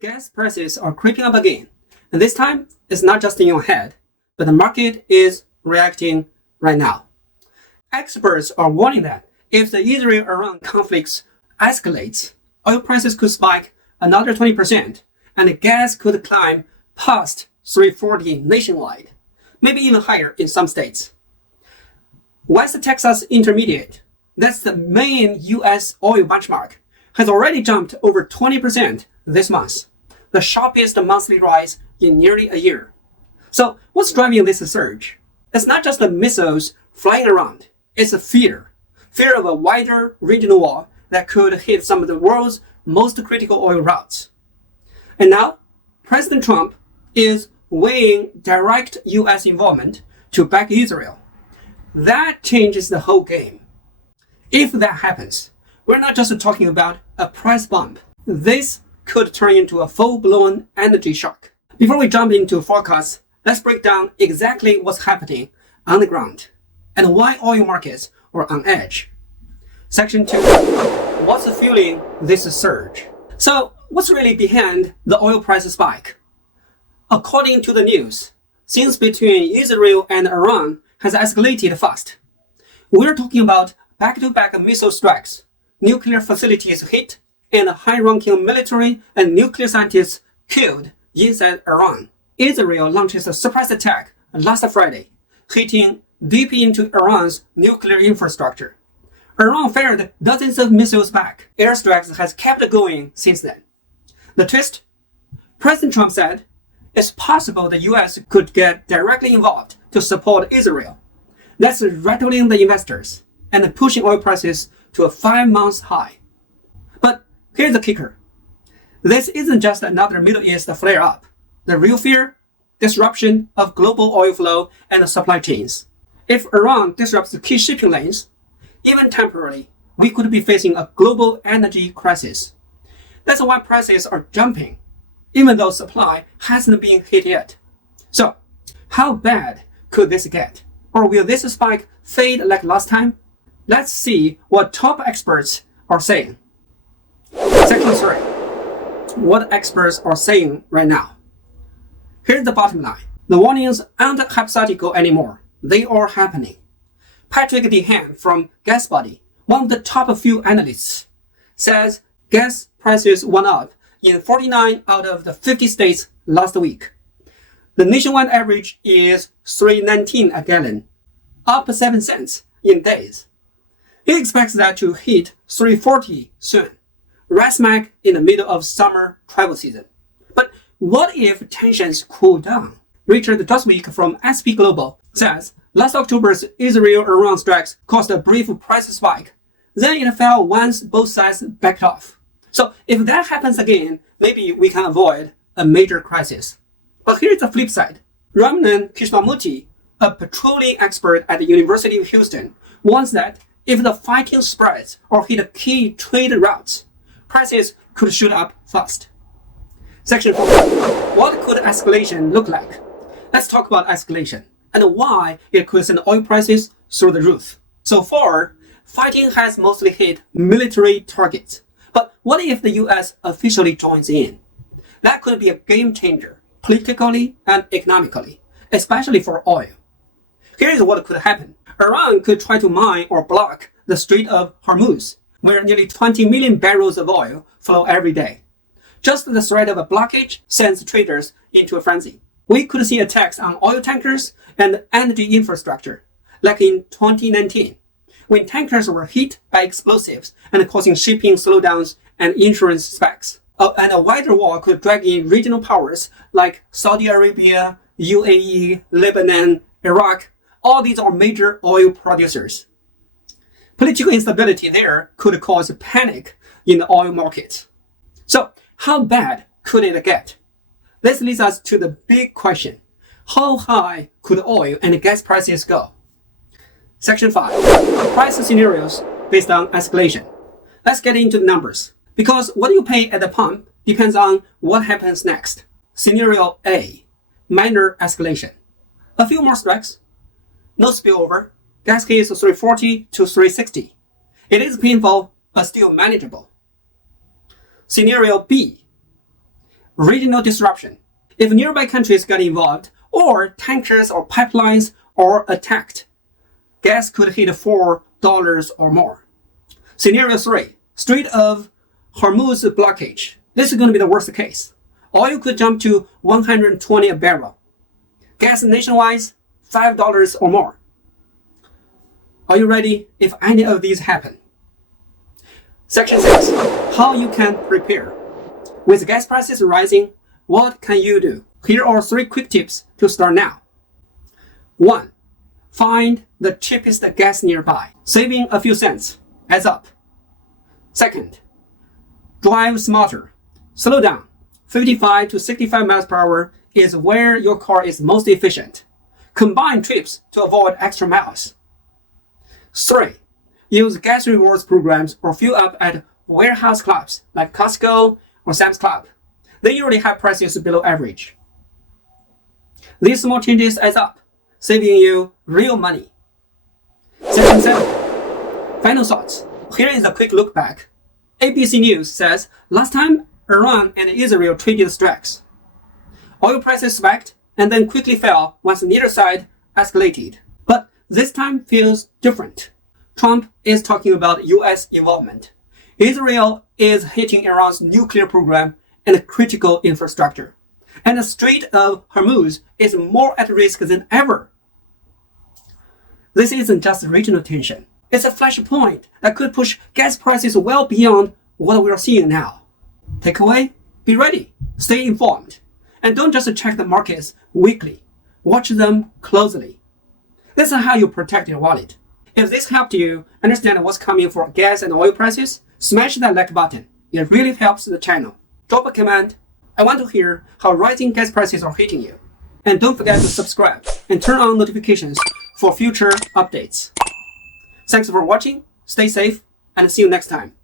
gas prices are creeping up again. And this time, it's not just in your head, but the market is reacting right now. Experts are warning that if the Israel-Iran conflict escalates, oil prices could spike another 20%, and gas could climb past $3.40 nationwide, maybe even higher in some states. West Texas Intermediate, that's the main US oil benchmark, has already jumped over 20% this month, the sharpest monthly rise in nearly a year. So what's driving this surge? It's not just the missiles flying around, it's a fear of a wider regional war that could hit some of the world's most critical oil routes. And now, President Trump is weighing direct US involvement to back Israel. That changes the whole game. If that happens, we're not just talking about a price bump. This could turn into a full-blown energy shock. Before we jump into forecasts, let's break down exactly what's happening on the ground and why oil markets are on edge. Section 2. What's fueling this surge? So, what's really behind the oil price spike? According to the news, things between Israel and Iran has escalated fast. We're talking about back-to-back missile strikes, nuclear facilities hit, and high-ranking military and nuclear scientists killed inside Iran. Israel launches a surprise attack last Friday, hitting deep into Iran's nuclear infrastructure. Iran fired dozens of missiles back. Airstrikes has kept going since then. The twist? President Trump said it's possible the US could get directly involved to support Israel. That's rattling the investors and pushing oil prices to a 5-month high. But here's the kicker. This isn't just another Middle East flare-up. The real fear? Disruption of global oil flow and supply chains. If Iran disrupts the key shipping lanes, even temporarily, we could be facing a global energy crisis. That's why prices are jumping, even though supply hasn't been hit yet. So, how bad could this get? Or will this spike fade like last time? Let's see what top experts are saying. Section 3. What experts are saying right now. Here's the bottom line. The warnings aren't hypothetical anymore. They are happening. Patrick DeHaan from GasBuddy, one of the top few analysts, says gas prices went up in 49 out of the 50 states last week. The nationwide average is $3.19 a gallon, up 7 cents in days. He expects that to hit $3.40 soon, right smack in the middle of summer travel season. But what if tensions cool down? Richard Doswick from SP Global says last October's Israel-Iran strikes caused a brief price spike. Then it fell once both sides backed off. So if that happens again, maybe we can avoid a major crisis. But here's the flip side. Ramanan Krishnamurti, a petroleum expert at the University of Houston, warns that if the fighting spreads or hit key trade routes, prices could shoot up fast. Section 4. What could escalation look like? Let's talk about escalation and why it could send oil prices through the roof. So far, fighting has mostly hit military targets. But what if the US officially joins in? That could be a game changer, politically and economically, especially for oil. Here's what could happen. Iran could try to mine or block the Strait of Hormuz, where nearly 20 million barrels of oil flow every day. Just the threat of a blockage sends traders into a frenzy. We could see attacks on oil tankers and energy infrastructure, like in 2019, when tankers were hit by explosives and causing shipping slowdowns and insurance spikes. And a wider war could drag in regional powers like Saudi Arabia, UAE, Lebanon, Iraq. All these are major oil producers. Political instability there could cause panic in the oil market. So, how bad could it get? This leads us to the big question. How high could oil and gas prices go? Section 5. Price scenarios based on escalation. Let's get into the numbers. Because what you pay at the pump depends on what happens next. Scenario A. Minor escalation. A few more strikes. No spillover. Gas case $3.40 to $3.60. It is painful, but still manageable. Scenario B. regional disruption. If nearby countries get involved, or tankers or pipelines are attacked, gas could hit $4 or more. Scenario 3, Strait of Hormuz blockage. This is going to be the worst case. Oil could jump to $120 a barrel. Gas nationwide, $5 or more. Are you ready if any of these happen? Section 6, how you can prepare. With gas prices rising, what can you do? Here are 3 quick tips to start now. 1. Find the cheapest gas nearby. Saving a few cents adds up. 2nd, drive smarter. Slow down. 55 to 65 miles per hour is where your car is most efficient. Combine trips to avoid extra miles. 3. Use gas rewards programs or fuel up at warehouse clubs like Costco or Sam's Club. They usually have prices below average. These small changes add up, saving you real money. Section 7. Final thoughts. Here is a quick look back. ABC News says last time Iran and Israel traded strikes. Oil prices spiked and then quickly fell once neither side escalated. But this time feels different. Trump is talking about US involvement. Israel is hitting Iran's nuclear program and critical infrastructure. And the Strait of Hormuz is more at risk than ever. This isn't just regional tension. It's a flashpoint that could push gas prices well beyond what we are seeing now. Takeaway? Be ready, stay informed, and don't just check the markets weekly. Watch them closely. This is how you protect your wallet. If this helped you understand what's coming for gas and oil prices, smash that like button. It really helps the channel. Drop a comment. I want to hear how rising gas prices are hitting you. And don't forget to subscribe and turn on notifications for future updates. Thanks for watching, stay safe, and see you next time.